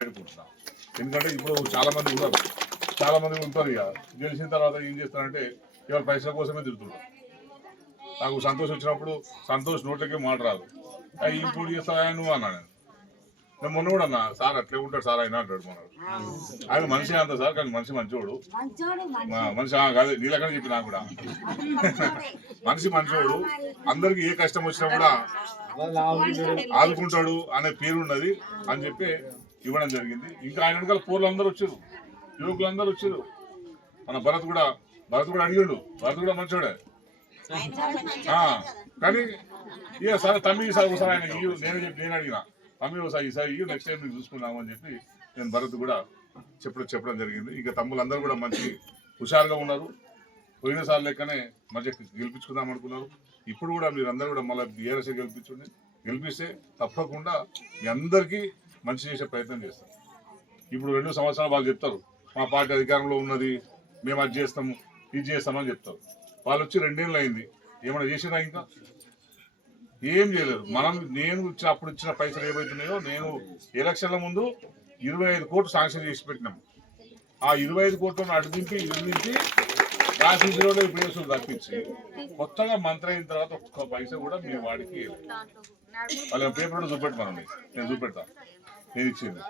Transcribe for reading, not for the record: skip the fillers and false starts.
పెట్టుకుంటున్నాం. ఎందుకంటే ఇప్పుడు చాలా మంది ఉంటారు ఇక గెలిచిన తర్వాత ఏం చేస్తారంటే ఇవాళ పైసల కోసమే తిరుగుతుంటారు. నాకు సంతోష్ వచ్చినప్పుడు సంతోష్ నోట్లకే మాట రాదు, ఈ పోటీ చేస్తావా నువ్వు అన్నాను. నేను మొన్న కూడా అన్నా, సార్ అట్లే ఉంటాడు సార్ ఆయన అంటాడు. మన ఆయన మనిషి అంత సార్, కానీ మనిషి మంచోడు. మనిషి కాదు నీళ్ళకనే చెప్పి నాకు కూడా మనిషి మంచోడు, అందరికి ఏ కష్టం వచ్చినా కూడా ఆదుకుంటాడు అనే పేరు ఉన్నది అని చెప్పి ఇవ్వడం జరిగింది. ఇంకా ఆయన వెనకాల పోర్లు అందరూ వచ్చారు, యువకులు అందరూ వచ్చారు. మన భరత్ కూడా అడిగాడు, భరత్ కూడా మంచోడే. కానీ ఇక సార్ తమ్మి సార్ ఒకసారి ఆయన నేను అడిగిన తమ్మి ఒకసారి ఈసారి నెక్స్ట్ టైం మీకు చూసుకున్నాము అని చెప్పి నేను భరత్ కూడా చెప్పడం జరిగింది. ఇక తమ్ములందరూ కూడా మంచి హుషారుగా ఉన్నారు. పోయినసారి లెక్కనే మంచిగా గెలిపించుకుందాం అనుకున్నారు. ఇప్పుడు కూడా మీరందరూ కూడా మళ్ళీ బీఆర్ఎస్ గెలిపిస్తే తప్పకుండా మీ అందరికీ మంచి చేసే ప్రయత్నం చేస్తాం. ఇప్పుడు 2 సంవత్సరాలు వాళ్ళు చెప్తారు మా పార్టీ అధికారంలో ఉన్నది, మేము అది చేస్తాము ఇది చేస్తామని చెప్తారు. వాళ్ళు వచ్చి 2 ఏళ్ళు అయింది, ఏమైనా చేసినా ఇంకా ఏం చేయలేదు. నేను అప్పుడు ఇచ్చిన పైసలు ఏవైతున్నాయో నేను ఎలక్షన్ల ముందు 25 కోట్లు శాంక్షన్ చేసి పెట్టినాము. ఆ 25 కోట్లను అడిగించి రాసించిన ఉపయోగం తప్పించి కొత్తగా మంత్రి అయిన తర్వాత ఒక్క పైసా కూడా మీ వాడికి వాళ్ళ పేపర్ చూపెట్టమనండి, నేను చూపెడతాను నేను ఇచ్చింది.